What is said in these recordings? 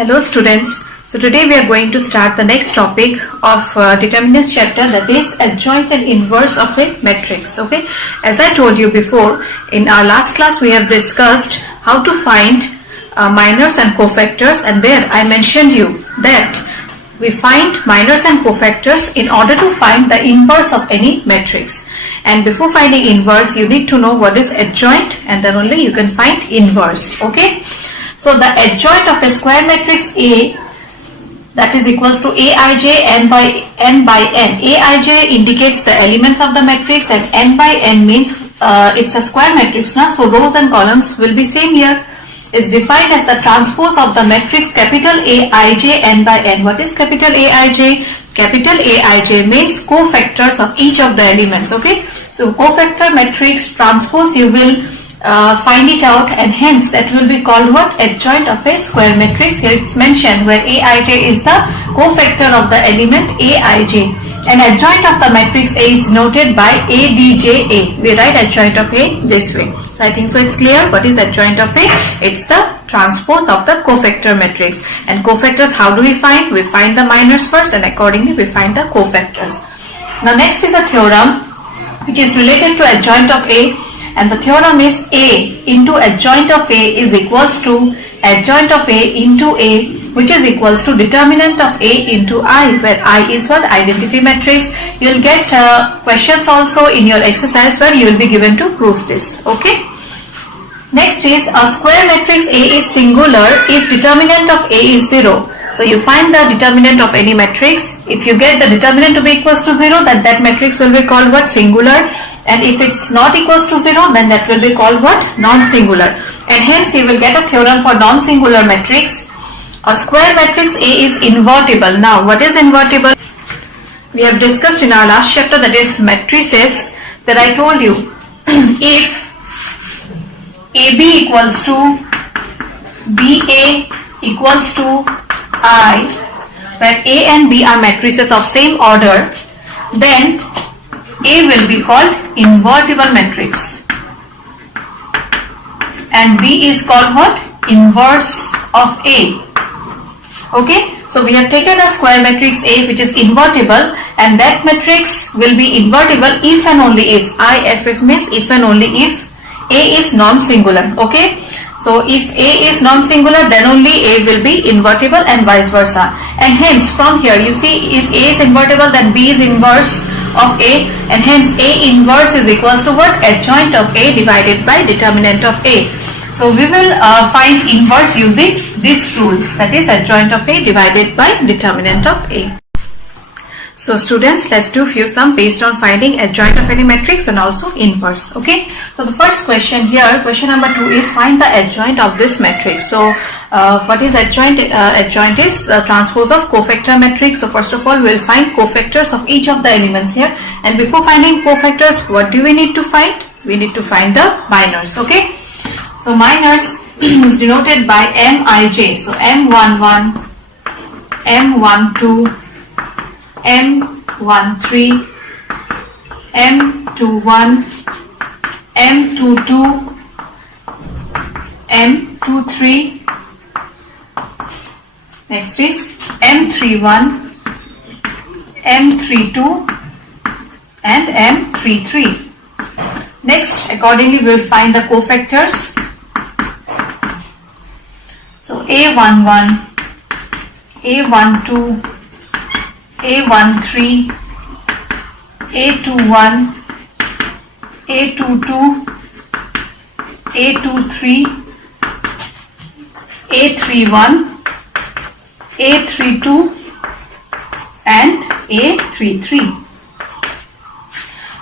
Hello students. So today we are going to start the next topic of determinants chapter, that is adjoint and inverse of a matrix. Okay. As I told you before, in our last class we have discussed how to find minors and cofactors, and there I mentioned you that we find minors and cofactors in order to find the inverse of any matrix. And before finding inverse, you need to know what is adjoint, and then only you can find inverse. Okay. So the adjoint of a square matrix A, that is equals to Aij n by n. Aij indicates the elements of the matrix, and n by n means it's a square matrix now, so rows and columns will be same here. Is defined as the transpose of the matrix capital Aij n by n. What is capital Aij? Capital Aij means cofactors of each of the elements. Okay, so cofactor matrix transpose you will find it out, and hence that will be called what? Adjoint of a square matrix. Here it's mentioned where Aij is the cofactor of the element Aij, and adjoint of the matrix A is denoted by Adja. We write adjoint of A this way. So I think so it's clear what is adjoint of A. It's the transpose of the cofactor matrix. And cofactors, how do we find? We find the minors first, and accordingly we find the cofactors. Now next is a theorem which is related to adjoint of A. And the theorem is A into adjoint of A is equals to adjoint of A into A, which is equals to determinant of A into I, where I is what? Identity matrix. You will get questions also in your exercise where you will be given to prove this. Okay. Next is a square matrix A is singular if determinant of A is 0. So you find the determinant of any matrix. If you get the determinant to be equals to 0, then that matrix will be called what? Singular. And if it's not equals to 0, then that will be called what? Non-singular. And hence you will get a theorem for non-singular matrix. A square matrix A is invertible. Now what is invertible? We have discussed in our last chapter, that is matrices, that I told you if AB equals to BA equals to I, where A and B are matrices of same order, then A will be called invertible matrix, and B is called what? Inverse of A. Okay, so we have taken a square matrix A which is invertible, and that matrix will be invertible if and only if, if means if and only if A is non-singular. Okay, so if A is non-singular, then only A will be invertible, and vice versa. And hence from here you see, if A is invertible, then B is inverse of A, and hence A inverse is equals to what? Adjoint of A divided by determinant of A. So we will find inverse using this rule, that is adjoint of A divided by determinant of A. So students, let's do few sum based on finding adjoint of any matrix and also inverse. Okay, so the first question here, question number 2, is find the adjoint of this matrix. So what is adjoint? Adjoint is the transpose of cofactor matrix. So first of all we will find cofactors of each of the elements here, and before finding cofactors, what do we need to find? We need to find the minors. Okay, so minors is denoted by Mij. So M11, M12, M13, M21, M22, M23, next is M31, M32 and M33. Next, accordingly we will find the cofactors. So A11, A12, A13, A21, A22, A23, A31, A32 and A33.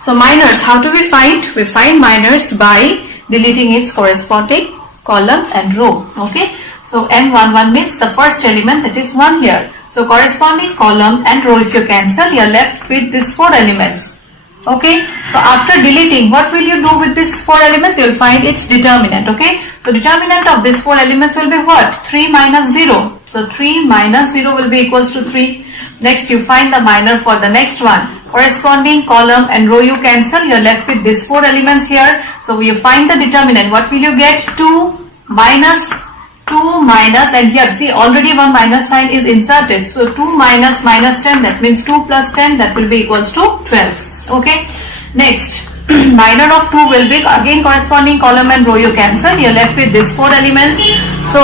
So minors, how do we find? We find minors by deleting its corresponding column and row. Okay, so M11 means the first element, that is 1 here. So corresponding column and row, if you cancel, you are left with these 4 elements. Okay, so after deleting, what will you do with these 4 elements? You will find its determinant. Okay, so determinant of these 4 elements will be what? 3 minus 0. So 3 minus 0 will be equals to 3. Next you find the minor for the next one. Corresponding column and row you cancel, you are left with these 4 elements here. So you find the determinant. What will you get? 2 minus 2 minus, and here see already one minus sign is inserted. So 2 minus minus 10, that means 2 plus 10, that will be equals to 12. Okay. Next, minor of 2 will be again corresponding column and row you cancel. You're left with these 4 elements. So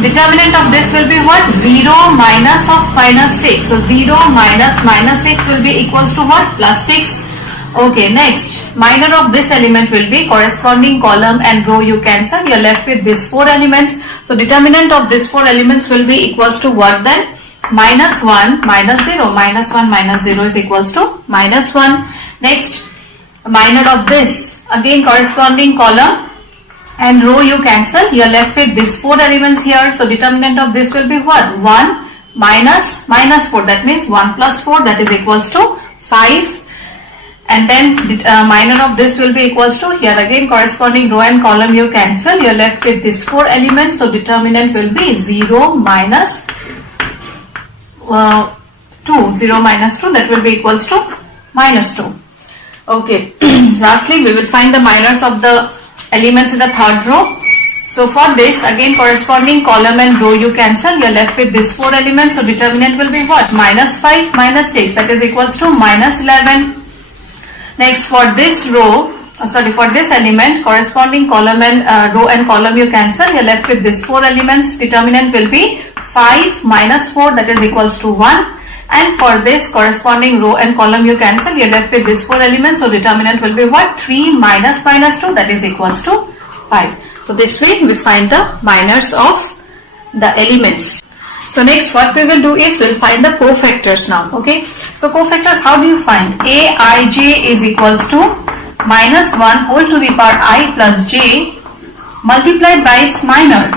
determinant of this will be what? 0 minus of minus 6. So 0 minus minus 6 will be equals to what? Plus 6. Okay, next, minor of this element will be corresponding column and row you cancel. You're left with these 4 elements. So determinant of these 4 elements will be equals to what then? Minus 1 minus 0. Minus 1 minus 0 is equals to minus 1. Next, minor of this, again corresponding column and row you cancel. You're left with these 4 elements here. So determinant of this will be what? 1 minus minus 4. That means 1 plus 4, that is equals to 5. And then minor of this will be equals to, here again corresponding row and column you cancel. You're left with these 4 elements. So determinant will be 0 minus 2. 0 minus 2, that will be equals to minus 2. Okay. Lastly, we will find the minors of the elements in the third row. So for this, again corresponding column and row you cancel. You're left with these 4 elements. So determinant will be what? Minus 5 minus 6, that is equals to minus 11. Next, for this row, for this element, corresponding column and row and column you cancel. You're left with these 4 elements. Determinant will be 5 minus 4, that is equals to 1. And for this corresponding row and column you cancel. You're left with these 4 elements. So determinant will be what? 3 minus minus 2, that is equals to 5. So this way we find the minors of the elements. So next what we will do is we'll find the cofactors now. Okay. So cofactors, how do you find? Aij is equals to minus 1 whole to the power I plus j multiplied by its minor.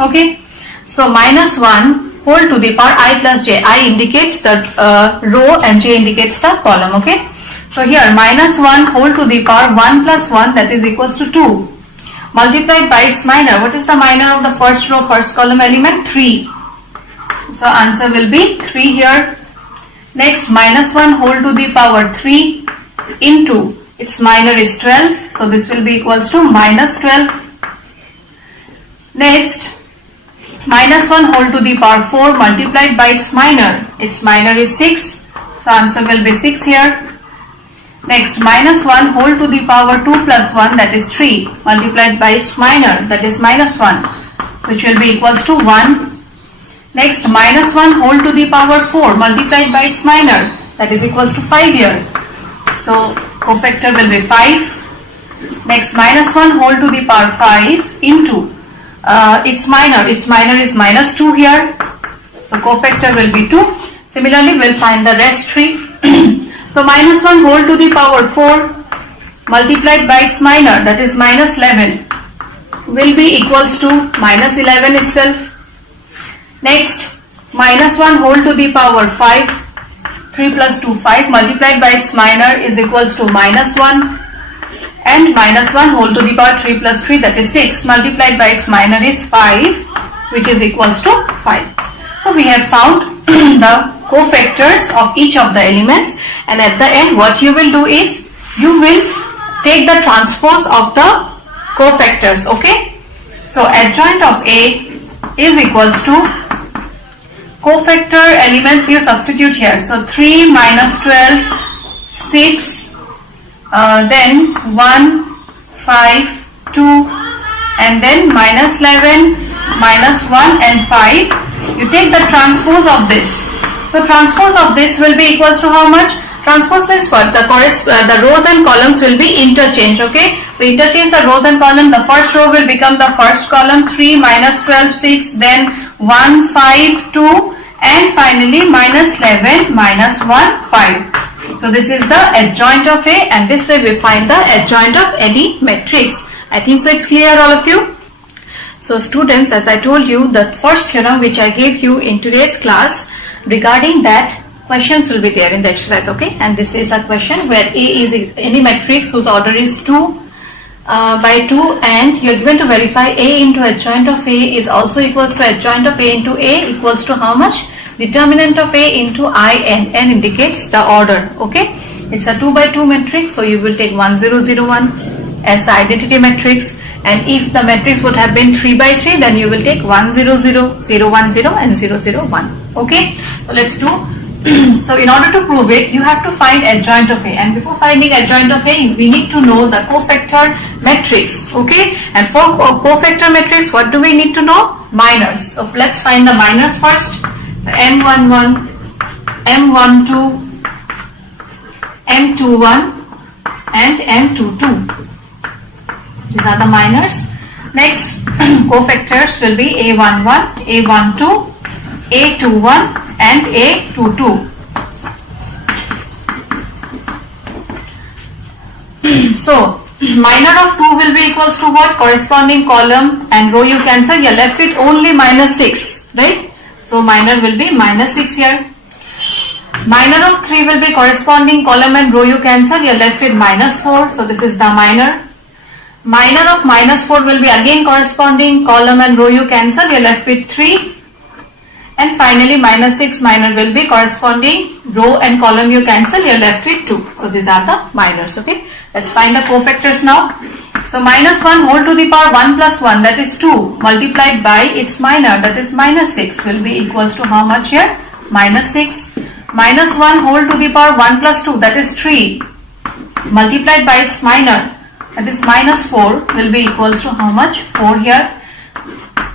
Okay. So minus 1 whole to the power I plus j. I indicates the row and j indicates the column. Okay. So here minus 1 whole to the power 1 plus 1, that is equals to 2. Multiplied by its minor. What is the minor of the first row, first column element? 3. So answer will be 3 here. Next, minus 1 whole to the power 3 into its minor is 12. So this will be equals to minus 12. Next, minus 1 whole to the power 4 multiplied by its minor. Its minor is 6. So answer will be 6 here. Next, minus 1 whole to the power 2 plus 1, that is 3, multiplied by its minor, that is minus 1, which will be equals to 1. Next, minus 1 whole to the power 4, multiplied by its minor, that is equals to 5 here. So, cofactor will be 5. Next, minus 1 whole to the power 5 into its minor is minus 2 here. So, cofactor will be 2. Similarly, we'll find the rest 3. So minus 1 whole to the power 4 multiplied by its minor, that is minus 11, will be equals to minus 11 itself. Next, minus 1 whole to the power 5, 3 plus 2, 5, multiplied by its minor is equals to minus 1. And minus 1 whole to the power 3 plus 3, that is 6, multiplied by its minor is 5, which is equals to 5. So we have found the cofactors of each of the elements, and at the end what you will do is you will take the transpose of the cofactors. Okay. So adjoint of A is equals to cofactor elements you substitute here. So 3 minus 12, 6, then 1, 5, 2, and then minus 11, minus 1 and 5. You take the transpose of this. So transpose of this will be equals to how much? Transpose means what? The rows and columns will be interchanged. Okay. So interchange the rows and columns. The first row will become the first column. 3 minus 12, 6. Then 1, 5, 2. And finally minus 11, minus 1, 5. So this is the adjoint of A, and this way we find the adjoint of any matrix. I think so it's clear, all of you. So students, as I told you, the first theorem which I gave you in today's class, regarding that questions will be there in the exercise. Okay, and this is a question where A is any matrix whose order is 2 by 2, and you are given to verify A into adjoint of A is also equals to adjoint of A into A equals to how much? Determinant of A into IN. N indicates the order. Okay, it's a 2 by 2 matrix, so you will take 1 0 0 1 as the identity matrix, and if the matrix would have been 3 by 3, then you will take 1 0 0 0 1 0 and 0 0 1. Okay, so let's do. So in order to prove it, you have to find adjoint of A, and before finding adjoint of A, we need to know the cofactor matrix. Okay, and for cofactor matrix, what do we need to know? Minors. So let's find the minors first. So M11, M12, M21 and M22. These are the minors. Next, cofactors will be A11, A12, A21 and A22. So, minor of 2 will be equals to what? Corresponding column and row you cancel. You are left with only minus 6, right? So, minor will be minus 6 here. Minor of 3 will be corresponding column and row you cancel. You are left with minus 4. So, this is the minor. Minor of minus 4 will be again corresponding column and row you cancel. You are left with 3. And finally, minus 6 minor will be corresponding row and column you cancel. You are left with 2. So, these are the minors. Okay. Let's find the cofactors now. So, minus 1 whole to the power 1 plus 1, that is 2, multiplied by its minor, that is minus 6, will be equals to how much here? Minus 6. Minus 1 whole to the power 1 plus 2, that is 3, multiplied by its minor, that is minus 4, will be equals to how much? 4 here.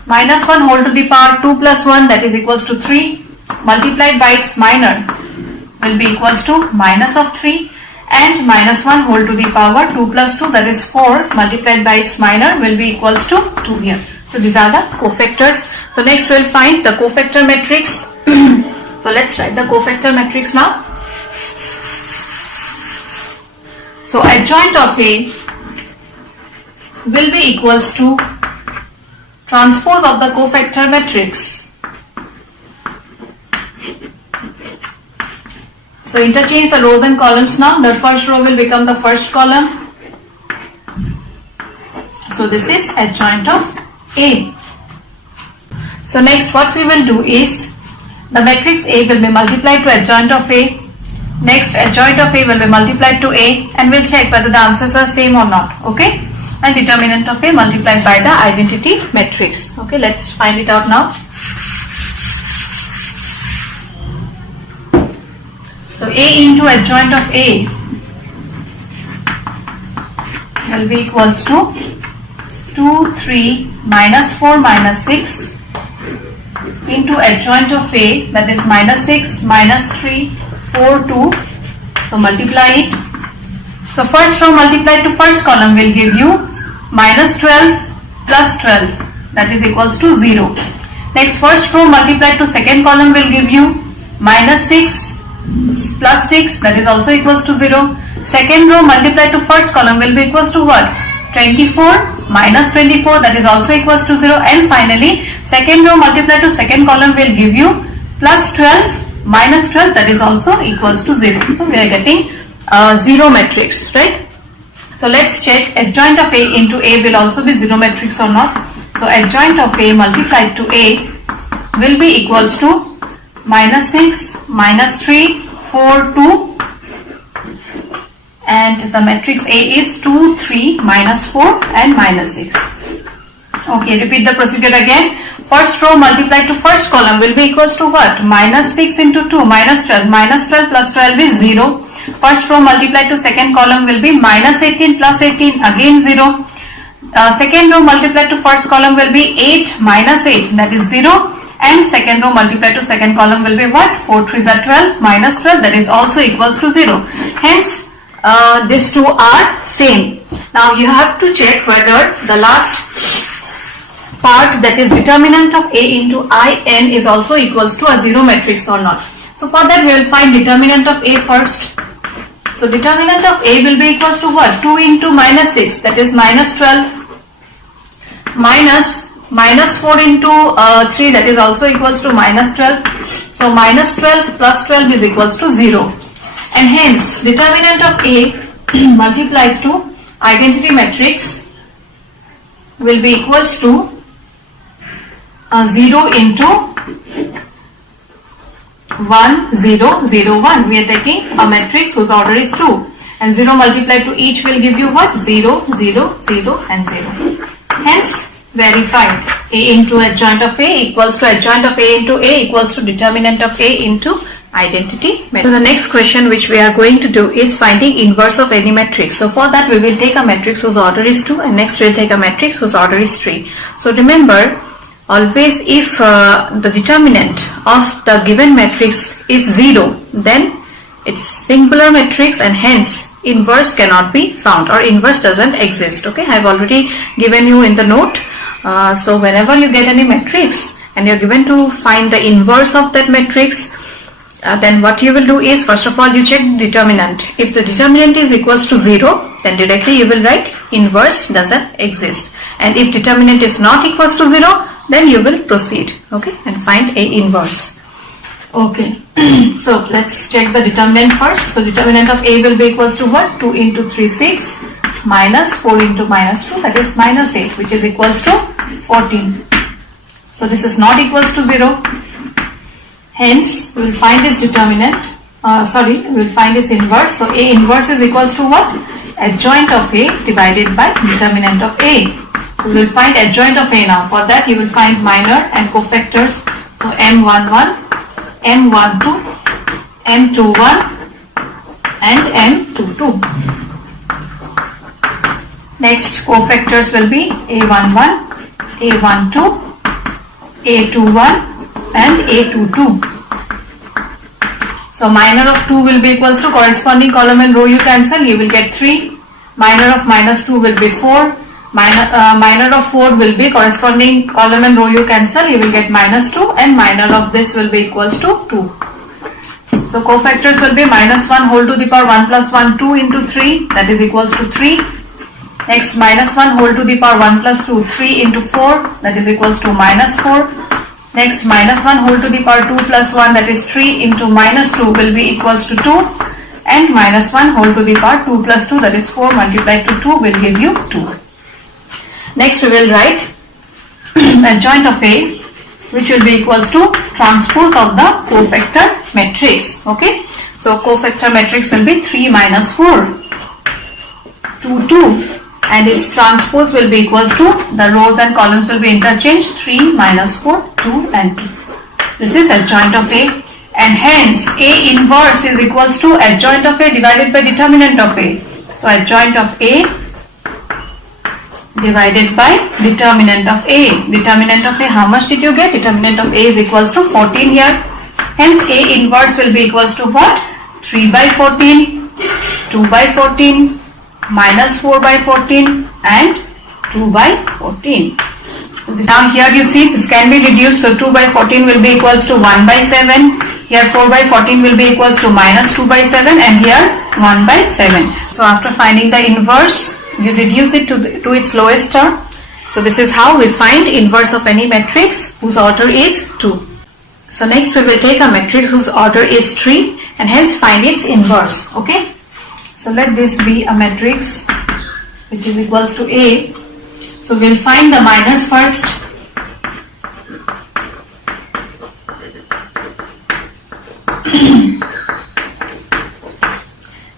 Minus 1 whole to the power 2 plus 1, that is equals to 3, multiplied by its minor, will be equals to minus of 3. And minus 1 whole to the power 2 plus 2, that is 4, multiplied by its minor, will be equals to 2 here. So these are the cofactors. So next we will find the cofactor matrix. So let's write the cofactor matrix now. So adjoint of A will be equals to transpose of the cofactor matrix. So interchange the rows and columns now. The first row will become the first column. So this is adjoint of A. So next what we will do is, the matrix A will be multiplied to adjoint of A. Next, adjoint of A will be multiplied to A, and we'll check whether the answers are same or not. Okay. And determinant of A multiplied by the identity matrix. Okay, let's find it out now. So A into adjoint of A will be equals to 2, 3, minus 4, minus 6 into adjoint of A, that is minus 6, minus 3, 4, 2. So multiply it. So first row multiplied to first column will give you minus 12 plus 12, that is equals to 0. Next, first row multiplied to second column will give you minus 6 plus 6, that is also equals to 0. Second row multiplied to first column will be equals to what? 24 minus 24, that is also equals to 0. And finally, second row multiplied to second column will give you plus 12 minus 12, that is also equals to 0. So we are getting 0 matrix, right? So let's check adjoint of A into A will also be 0 matrix or not. So adjoint of A multiplied to A will be equals to minus 6, minus 3, 4, 2, and the matrix A is 2, 3, minus 4 and minus 6. Okay, repeat the procedure again. First row multiplied to first column will be equals to what? Minus 6 into 2, minus 12. Minus 12 plus 12 is 0. First row multiplied to second column will be minus 18 plus 18, again 0. Second row multiplied to first column will be 8 minus 8, that is 0. And second row multiplied to second column will be what? 4 3s are 12 minus 12, that is also equals to 0. Hence, these two are same. Now you have to check whether the last part, that is determinant of A into In, is also equals to a 0 matrix or not. So for that we will find determinant of A first. So determinant of A will be equals to what? 2 into minus 6, that is minus 12, minus 4 into 3, that is also equals to minus 12. So minus 12 plus 12 is equals to 0. And hence determinant of A multiplied to identity matrix will be equals to 0 into 1 0 0 1. We are taking a matrix whose order is 2, and 0 multiplied to each will give you what? 0 0 0 and 0. hence verified. A into adjoint of A equals to adjoint of A into A equals to determinant of A into identity matrix. So the next question which we are going to do is finding inverse of any matrix. So for that we will take a matrix whose order is 2 and next we will take a matrix whose order is 3. So remember, always if the determinant of the given matrix is 0, then it's singular matrix and hence inverse cannot be found or inverse doesn't exist. Okay, I have already given you in the note. So whenever you get any matrix and you're given to find the inverse of that matrix, then what you will do is, first of all, you check determinant. If the determinant is equals to 0, then directly you will write inverse doesn't exist. And if determinant is not equals to 0, then you will proceed, okay, and find A inverse. Okay, so let's check the determinant first. So determinant of A will be equals to what? 2 into 3, 6 minus 4 into minus 2, that is minus 8, which is equals to 14. So this is not equals to 0. Hence, we will find its determinant, we will find its inverse. So A inverse is equals to what? Adjoint of A divided by determinant of A. So we will find adjoint of A now. For that you will find minor and cofactors. So M11, M12, M21 and M22. Next cofactors will be A11, A12, A21 and A22. So minor of 2 will be equals to corresponding column and row you cancel, you will get 3. Minor of minus 2 will be 4. Minor of 4 will be corresponding column and row you cancel, you will get minus 2, and minor of this will be equals to 2. So cofactors will be minus 1 whole to the power 1 plus 1, 2 into 3, that is equals to 3. Next minus 1 whole to the power 1 plus 2, 3 into 4, that is equals to minus 4. Next minus 1 whole to the power 2 plus 1, that is 3 into minus 2 will be equals to 2. And minus 1 whole to the power 2 plus 2, that is 4 multiplied to 2 will give you 2. Next we will write adjoint of A, which will be equals to transpose of the cofactor matrix. Okay, so cofactor matrix will be 3 minus 4, 2, 2, and its transpose will be equals to, the rows and columns will be interchanged, 3 minus 4, 2 and 2. This is adjoint of A, and hence A inverse is equals to adjoint of A divided by determinant of A. So adjoint of A divided by determinant of A. Determinant of A, how much did you get? Determinant of A is equals to 14 here. Hence A inverse will be equals to what? 3 by 14, 2 by 14, minus 4 by 14 and 2 by 14. Now here you see this can be reduced. So 2 by 14 will be equals to 1 by 7. Here 4 by 14 will be equals to minus 2 by 7 and here 1 by 7. So after finding the inverse, you reduce it to its lowest term. So this is how we find inverse of any matrix whose order is 2. So next we will take a matrix whose order is 3 and hence find its inverse. Okay. So let this be a matrix which is equals to A. So we will find the minors first.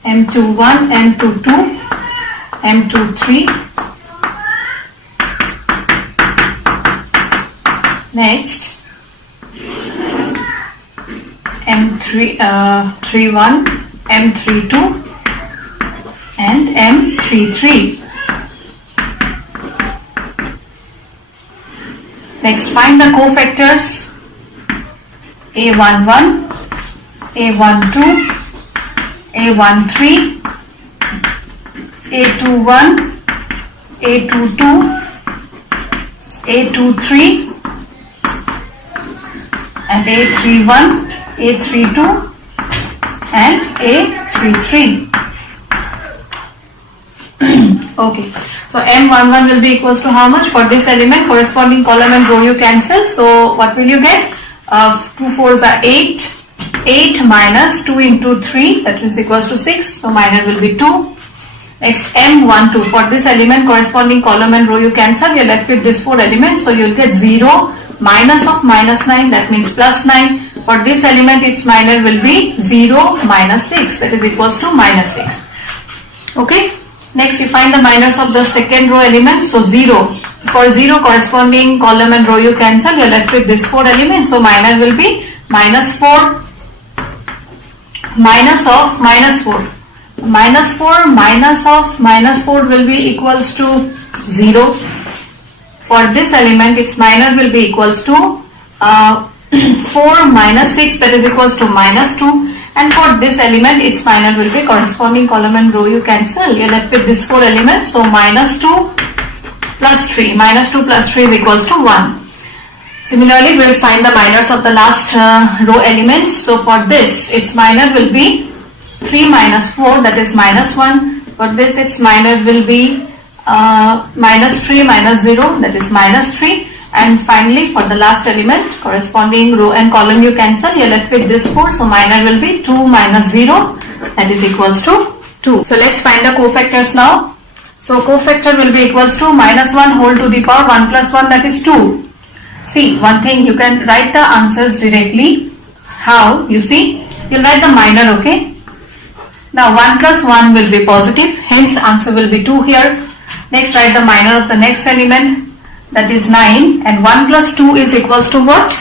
M21, M22, M23. Next M31, M32 and M33. Next find the cofactors A11, A12, A13, A21, A22, A23 and A31, A32 and A33. Okay, so M11 will be equals to how much? For this element, corresponding column and row you cancel. So what will you get? 2 4s are 8. 8 minus 2 into 3, that is equals to 6. So minor will be 2. Next M12. For this element, corresponding column and row you cancel. You are left with this 4 elements. So you will get 0 minus of minus 9. That means plus 9. For this element, its minor will be 0 minus 6. That is equals to minus 6. Okay. Next you find the minors of the second row elements. So 0. For 0 corresponding column and row you cancel, you are left with this 4 elements. So minor will be minus 4 minus of minus 4. Minus 4 minus of minus 4 will be equals to 0. For this element, its minor will be equals to 4 minus 6, that is equals to minus 2. And for this element, its minor will be corresponding column and row you cancel. You are left with this 4 elements. So minus 2 plus 3. Minus 2 plus 3 is equals to 1. Similarly, we will find the minors of the last row elements. So for this, its minor will be 3 minus 4, that is minus 1. For this, its minor will be minus 3 minus 0, that is minus 3. And finally, for the last element, corresponding row and column you cancel, you are left with this 4. So minor will be 2 minus 0, that is equals to 2. So let's find the cofactors now. So cofactor will be equals to minus 1 whole to the power 1 plus 1, that is 2. See, one thing, you can write the answers directly. How? You see, you'll write the minor, okay? Now 1 plus 1 will be positive, hence answer will be 2 here. Next, write the minor of the next element, that is 9, and 1 plus 2 is equals to what?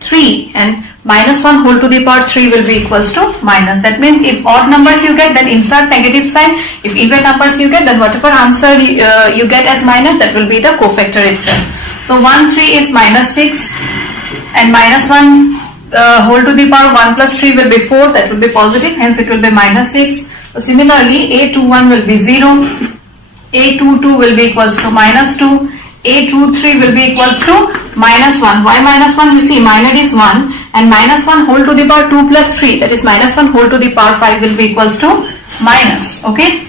3, and minus 1 whole to the power 3 will be equals to minus. That means if odd numbers you get, then insert negative sign. If even numbers you get, then whatever answer you get as minor, that will be the cofactor itself. So 1, 3 is minus 6, and minus 1 whole to the power 1 plus 3 will be 4, that will be positive, hence it will be minus 6. So similarly, A21 will be 0, A22 will be equals to minus 2, A23 will be equals to minus 1. Why minus 1? You see, minor is 1, and minus 1 whole to the power 2 plus 3, that is minus 1 whole to the power 5 will be equals to minus, okay?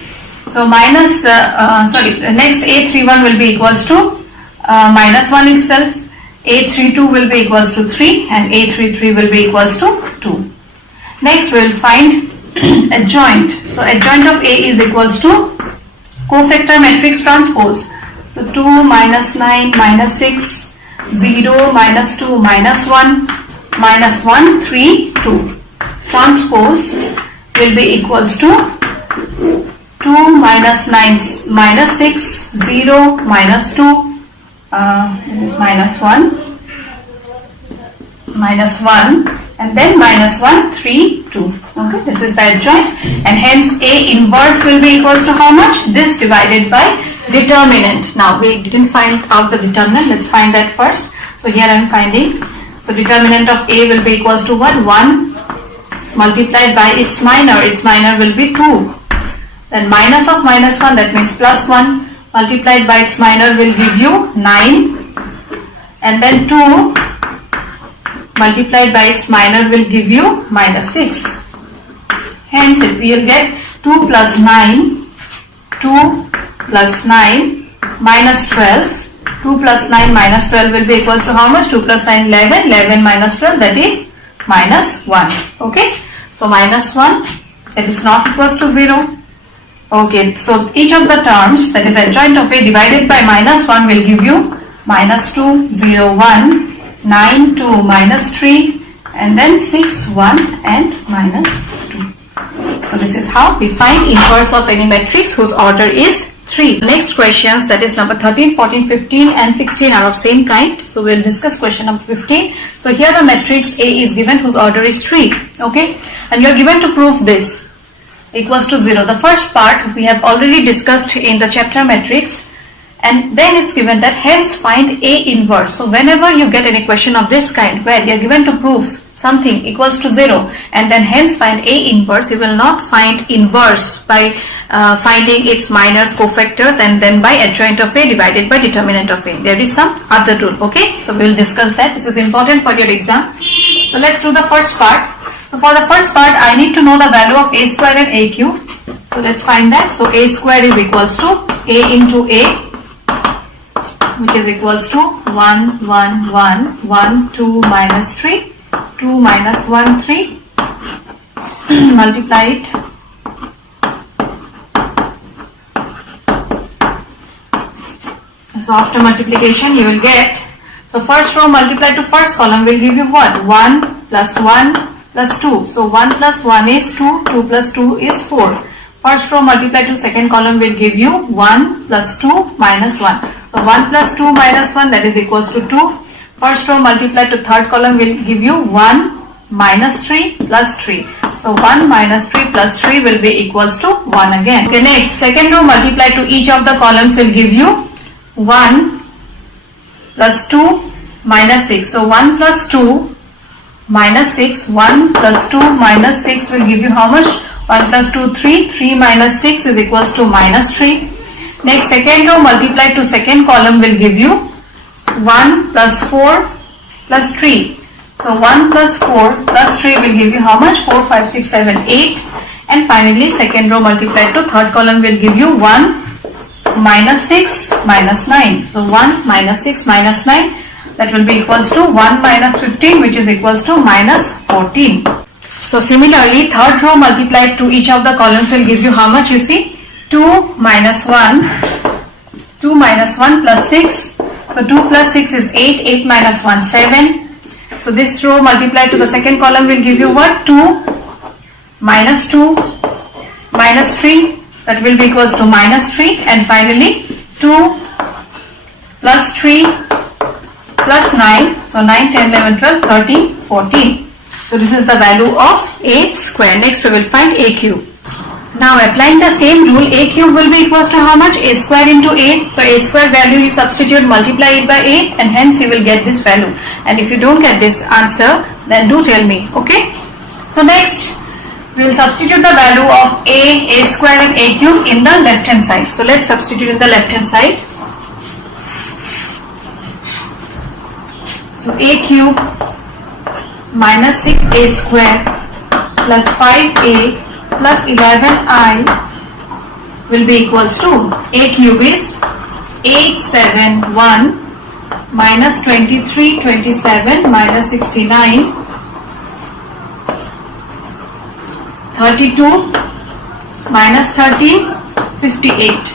So minus, next A31 will be equals to minus 1 itself, A32 will be equals to 3, and A33 will be equals to 2. Next we will find adjoint. So adjoint of A is equals to cofactor matrix transpose. So 2 minus 9 minus 6, 0 minus 2 minus 1, minus 1, 3, 2. Transpose will be equals to 2 minus 9 minus 6, 0 minus 2, this is minus 1, minus 1, and then minus 1, 3, 2. Okay, this is the adjoint, and hence A inverse will be equals to how much? This divided by determinant. Now we didn't find out the determinant. Let's find that first. So here I am finding. So determinant of A will be equals to what? 1 multiplied by its minor. Its minor will be 2. Then minus of minus 1, that means plus 1, multiplied by its minor will give you 9. And then 2 multiplied by its minor will give you minus 6. Hence we will get 2 plus 9, 2 plus 9 minus 12. 2 plus 9 minus 12 will be equals to how much? 2 plus 9, 11. 11 minus 12, that is minus 1. Okay. So minus 1, that is not equals to 0. Okay. So each of the terms, that is adjoint of A divided by minus 1 will give you minus 2, 0, 1, 9, 2, minus 3, and then 6, 1, and minus 2. So this is how we find inverse of any matrix whose order is 3. Next questions, that is number 13, 14, 15 and 16 are of same kind. So we will discuss question number 15. So here the matrix A is given whose order is 3. Okay. And you are given to prove this equals to 0. The first part we have already discussed in the chapter matrix. And then it's given that hence find A inverse. So whenever you get any question of this kind where you are given to prove something equals to 0 and then hence find A inverse, you will not find inverse by finding its minors, cofactors, and then by adjoint of A divided by determinant of A. There is some other rule. Okay, so we will discuss that. This is important for your exam. So let's do the first part. So for the first part, I need to know the value of A square and A cube. So let's find that. So A square is equals to A into A, which is equals to 1, 1, 1, 1, 2 minus 3, 2 minus 1, 3, multiply it. So after multiplication you will get, so first row multiplied to first column will give you what? 1 plus 1 plus 2. So 1 plus 1 is 2, 2 plus 2 is 4. First row multiplied to second column will give you 1 plus 2 minus 1. So So 1 plus 2 minus 1, that is equals to 2. First row multiplied to third column will give you 1 minus 3 plus 3. So 1 minus 3 plus 3 will be equals to 1 again. Okay, next second row multiplied to each of the columns will give you 1 plus 2 minus 6. So 1 plus 2 minus 6, 1 plus 2 minus 6 will give you how much? 1 plus 2, 3, 3 minus 6 is equals to minus 3. Next second row multiplied to second column will give you 1 plus 4 plus 3. So 1 plus 4 plus 3 will give you how much? 4, 5, 6, 7, 8. And finally second row multiplied to third column will give you 1 minus 6 minus 9. So 1 minus 6 minus 9, that will be equals to 1 minus 15, which is equals to minus 14. So similarly third row multiplied to each of the columns will give you how much? You see, 2 minus 1 plus 6. So 2 plus 6 is 8, 8 minus 1, 7. So this row multiplied to the second column will give you what? 2 minus 2 minus 3, that will be equals to minus 3. And finally 2 plus 3 plus 9. So 9, 10, 11, 12, 13, 14. So this is the value of a square. Next we will find a cube. Now applying the same rule, a cube will be equals to how much? A square into a. So a square value you substitute, multiply it by a, and hence you will get this value. And if you don't get this answer, then do tell me. Okay. So next we will substitute the value of a square and a cube in the left hand side. So let's substitute in the left hand side. So a cube minus 6a square plus 5a plus 11i will be equals to, a cube is 871 minus 2327 minus 69, 32 minus 30, 58,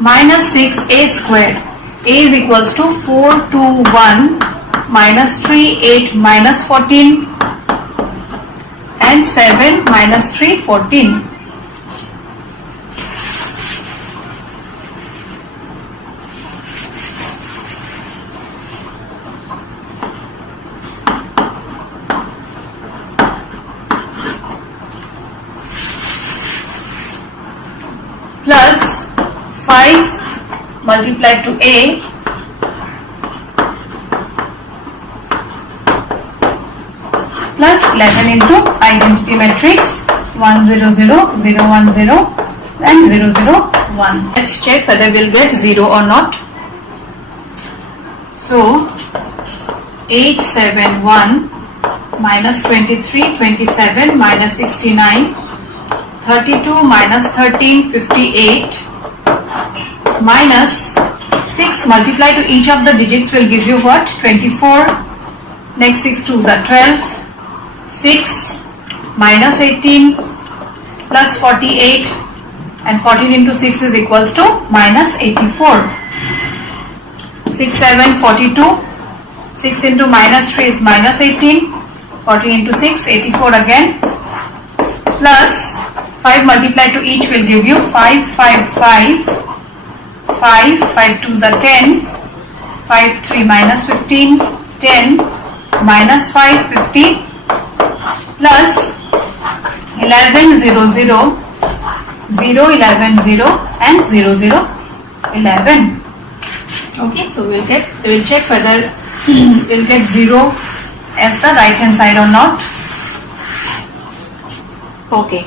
minus 6a square. A is equals to 421 minus 3, 8 minus 14 and 7 minus 3, 14. Plus 5 multiplied to a plus 11 into identity matrix 1 0 0 0 1 0 and 0 0 1. Let's check whether we'll get 0 or not. So 871 minus 23 27 minus 69, 32 minus 13 58 minus 6 multiplied to each of the digits will give you what? 24. Next 6 2s are 12. 6 minus 18 plus 48, and 14 into 6 is equals to minus 84. 6 7 42. 6 into minus 3 is minus 18. 14 into 6, 84 again. Plus 5 multiplied to each will give you 5 5 5. 5 5 2s are 10. 5 3 minus 15, 10 minus 5 50 plus 11 0 0 0 11 0 and 0 0 11. Okay, so we will check whether we'll get 0 as the right hand side or not. Okay,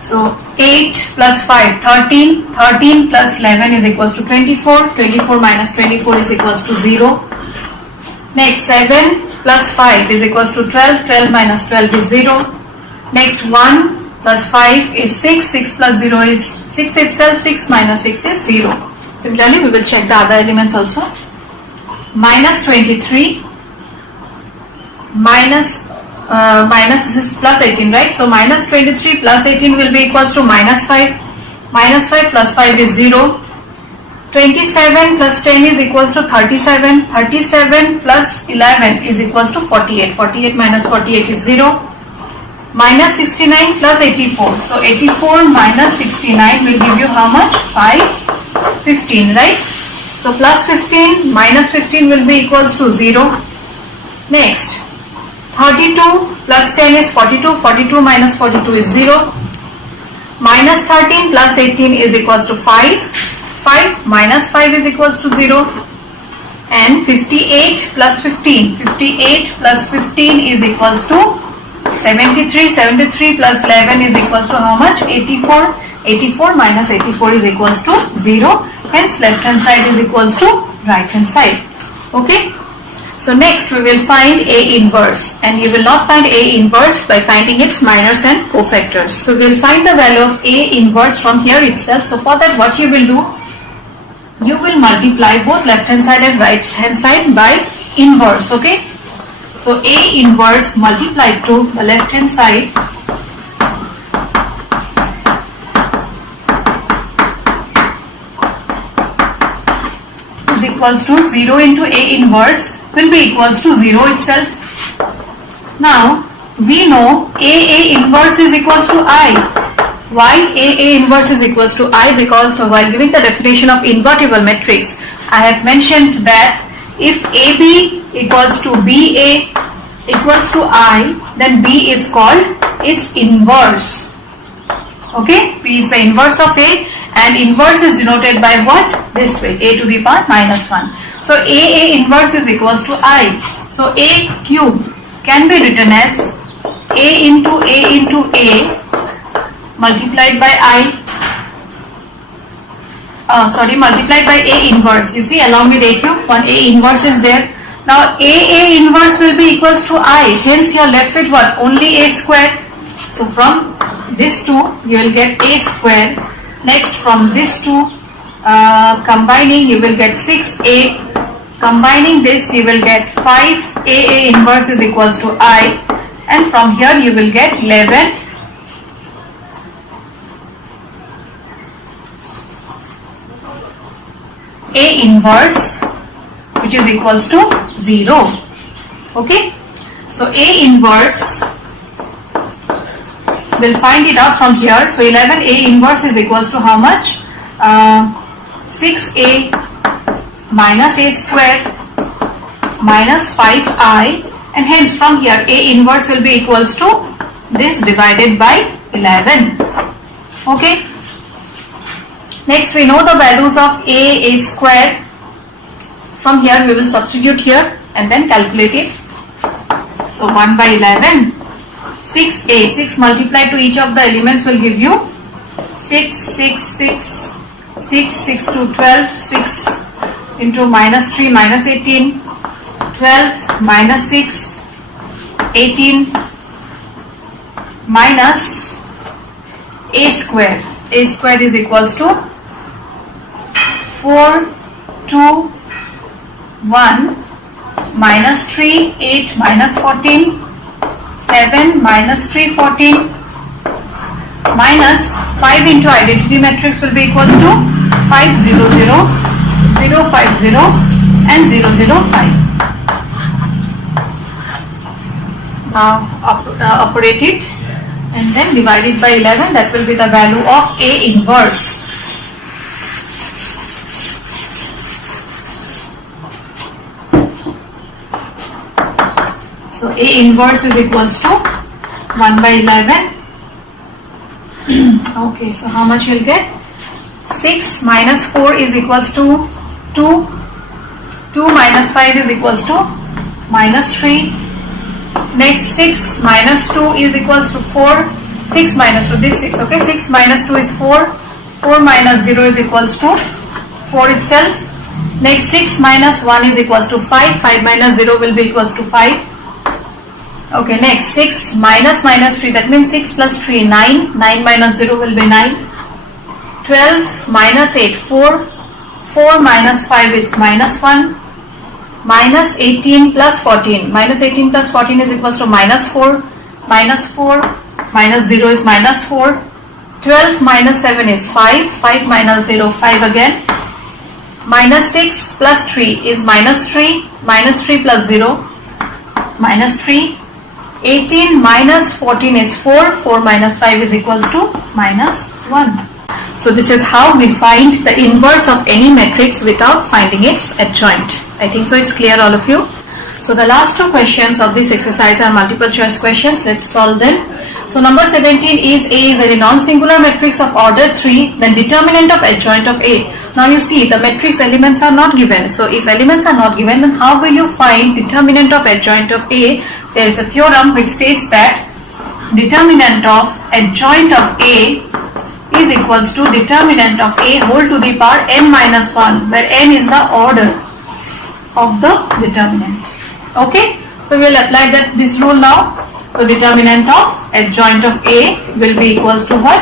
so 8 plus 5 13, 13 plus 11 is equals to 24, 24 minus 24 is equals to 0. Next 7 plus 5 is equals to 12, 12 minus 12 is 0. Next 1 plus 5 is 6, 6 plus 0 is 6 itself, 6 minus 6 is 0. Similarly, we will check the other elements also. Minus 23 minus this is plus 18, right? So minus 23 plus 18 will be equals to minus 5. Minus 5 plus 5 is 0. 27 plus 10 is equals to 37. 37 plus 11 is equals to 48. 48 minus 48 is 0. minus 69 plus 84. So 84 minus 69 will give you how much? 5, 15, right? So plus 15 minus 15 will be equals to 0. Next, 32 plus 10 is 42. 42 minus 42 is 0. Minus 13 plus 18 is equals to 5. 5 minus 5 is equals to 0. And 58 plus 15. 58 plus 15 is equals to 73. 73 plus 11 is equals to how much? 84. 84 minus 84 is equals to 0. Hence left hand side is equals to right hand side. Okay. So next we will find A inverse, and you will not find A inverse by finding its minors and cofactors. So we will find the value of A inverse from here itself. So for that, what you will do, you will multiply both left hand side and right hand side by inverse. Okay. So A inverse multiplied to the left hand side is equals to 0 into A inverse will be equals to 0 itself. Now we know A inverse is equals to I. Why A inverse is equals to I? Because while giving the definition of invertible matrix, I have mentioned that if AB equals to BA equals to I, then B is called its inverse. Okay, B is the inverse of A, and inverse is denoted by what? This way, A to the power minus 1. So A inverse is equals to I. So A cube can be written as A into A multiplied by multiplied by A inverse. You see, along with A cube, one A inverse is there. Now A inverse will be equals to I. Hence you are left with what? Only A square. So from this two you will get A square. Next, from this two combining you will get 6A. Combining this you will get 5. A inverse is equals to I. And from here you will get 11. A inverse, which is equals to 0. Okay. So A inverse, we'll find it out from here. So 11 A inverse is equals to how much? 6A minus A square minus 5I, and hence from here A inverse will be equals to this divided by 11. Okay. Next, we know the values of A square. From here we will substitute here and then calculate it. So 1 by 11, 6A, 6 multiplied to each of the elements will give you 6, 6, 6, 6, 6 to 12, 6 into minus 3, minus 18, 12, minus 6, 18, minus A square. A square is equals to 4, 2, 1, minus 3, 8, minus 14, 7, minus 3, 14, minus 5 into identity matrix will be equals to 5, 0, 0, 0, 5, 0 and 0, 0, 5. Now operate it and then divide it by 11. That will be the value of A inverse. So A inverse is equals to 1 by 11. Okay, so how much you'll get? 6 minus 4 is equals to 2. 2 minus 5 is equals to minus 3. Next, 6 minus 2 is equals to 4. 6 minus 2, this 6, okay? 6 minus 2 is 4. 4 minus 0 is equals to 4 itself. Next, 6 minus 1 is equals to 5. 5 minus 0 will be equals to 5. Okay, next 6 minus 3, that means 6 plus 3, 9. 9 minus 0 will be 9. 12 minus 8, 4. 4 minus 5 is minus 1. Minus 18 plus 14. Minus 18 plus 14 is equals to minus 4. Minus 4 minus 0 is minus 4. 12 minus 7 is 5. 5 minus 0, 5 again. Minus 6 plus 3 is minus 3. Minus 3 plus 0, minus 3. 18 minus 14 is 4. 4 minus 5 is equals to minus 1. So this is how we find the inverse of any matrix without finding its adjoint. I think so it's clear, all of you. So the last two questions of this exercise are multiple choice questions. Let's solve them. So number 17 is A is a non-singular matrix of order 3, then determinant of adjoint of A. Now you see the matrix elements are not given. So if elements are not given, then how will you find determinant of adjoint of A? There is a theorem which states that determinant of adjoint of A is equals to determinant of A whole to the power n minus 1, where n is the order of the determinant. Okay, so we will apply this rule now. So determinant of adjoint of A will be equals to what?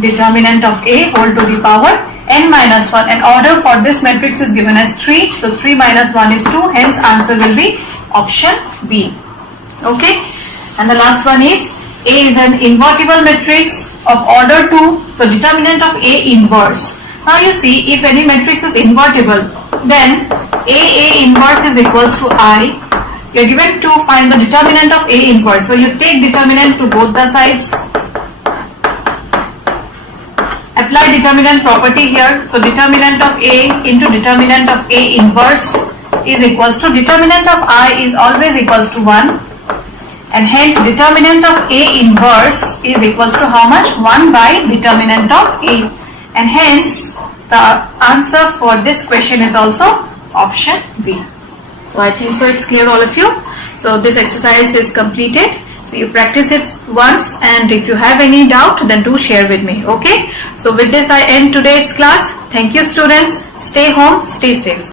Determinant of A whole to the power n minus 1, and order for this matrix is given as 3. So 3 minus 1 is 2, hence answer will be option B. Okay, and the last one is A is an invertible matrix of order 2. So determinant of A inverse. Now you see, if any matrix is invertible, then A inverse is equals to I. You are given to find the determinant of A inverse. So you take determinant to both the sides. Apply determinant property here. So determinant of A into determinant of A inverse is equals to determinant of I is always equals to 1. And hence determinant of A inverse is equals to how much? 1 by determinant of A. And hence the answer for this question is also option B. So I think so it's clear, all of you. So this exercise is completed. So you practice it once, and if you have any doubt, then do share with me. Okay. So with this I end today's class. Thank you, students. Stay home, stay safe.